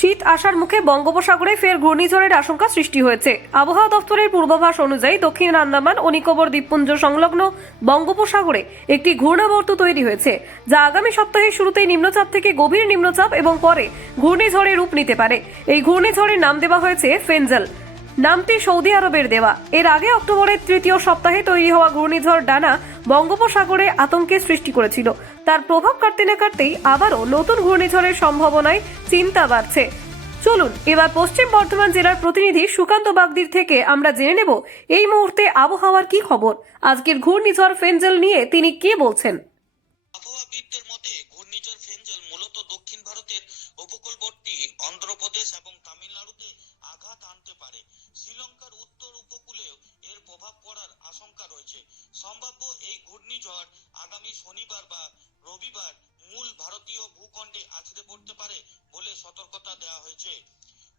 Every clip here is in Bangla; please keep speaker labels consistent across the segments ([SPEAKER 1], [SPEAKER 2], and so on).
[SPEAKER 1] শীত আসার মুখে বঙ্গোপসাগরে ফের ঘূর্ণিঝড়ের আশঙ্কা সৃষ্টি হয়েছে। আবহাওয়া দপ্তরের পূর্বাভাস অনুযায়ী দক্ষিণ আন্দামান ও নিকোবর দ্বীপপুঞ্জ সংলগ্ন বঙ্গোপসাগরে একটি ঘূর্ণাবর্ত তৈরি হয়েছে, যা আগামী সপ্তাহের শুরুতেই নিম্নচাপ থেকে গভীর নিম্নচাপ এবং পরে ঘূর্ণিঝড়ে রূপ নিতে পারে। এই ঘূর্ণিঝড়ের নাম দেওয়া হয়েছে ফেনজেল। নামটি সৌদি আরবের দেওয়া। এর আগে অক্টোবরের তৃতীয় সপ্তাহে তৈরি হওয়া ঘূর্ণিঝড় ডানা বঙ্গোপসাগরে আতঙ্কের সৃষ্টি করেছিল। তার প্রভাব কাটতে না কাটতেই আবারও নতুন ঘূর্ণিঝড়ের সম্ভাবনায় চিন্তা বাড়ছে। চলুন, এবার পশ্চিম বর্ধমান জেলার প্রতিনিধি সুকান্ত বাগদির থেকে আমরা জেনে নেব এই মুহূর্তে আবহাওয়ার কি খবর। আজকের ঘূর্ণিঝড় ফেনজেল নিয়ে তিনি কে বলছেন?
[SPEAKER 2] ফেঞ্জেল উপকূলবর্তী অন্ধ্রপ্রদেশ এবং তামিলনাড়ুতে আঘাত আনতে পারে। সম্ভাব্য এই ঘূর্ণিঝড় আগামী শনিবার বা রবিবার মূল ভারতীয় ভূখণ্ডে আছড়ে পড়তে পারে বলে সতর্কতা দেওয়া হয়েছে।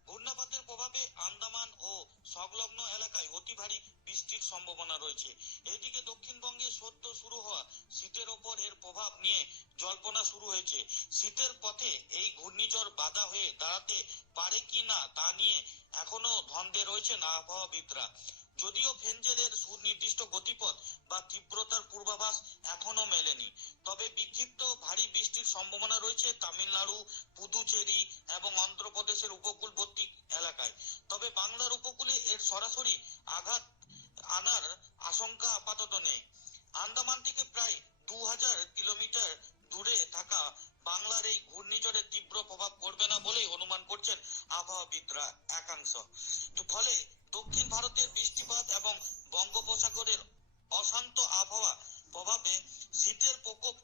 [SPEAKER 2] ঘূর্ণাপাতের প্রভাবে আন্দামান ও সংলগ্ন এলাকায় অতি ভারী বৃষ্টির সম্ভাবনা রয়েছে। এদিকে দক্ষিণবঙ্গে সদ্য শুরু হওয়া শীতের ওপর এর প্রভাব নিয়ে জল্পনা শুরু হয়েছে। শীতের পথে এই ঘূর্ণিঝড় বাধা হয়ে দাঁড়াতে পারে কি না তা নিয়ে এখনও ধন্দে রয়েছেন আবহাওয়াবিদরা। যদিও ফেঞ্জেলের সুনির্দিষ্ট পূর্বাভাস এখনও মেলেনি। তবে বিক্ষিপ্ত ভারী বৃষ্টির সম্ভাবনা রয়েছে তামিলনাড়ু, পুদুচেরি এবং অন্ধ্রপ্রদেশের উপকূলবর্তী এলাকায়। তবে বাংলার উপকূলে এর সরাসরি আঘাত আনার আশঙ্কা আপাতত নেই। আন্দামান থেকে প্রায় দু হাজার কিলোমিটার দূরে থাকা বাংলার এই ঘূর্ণিঝড়ের তীব্র প্রভাব পড়বে না বলেই অনুমান করছেন আবহাওয়াবিদরা একাংশ। ফলে দক্ষিণ ভারতের বৃষ্টিপাত এবং বঙ্গোপসাগরের অশান্ত আবহাওয়া প্রভাবে শীতের প্রকোপ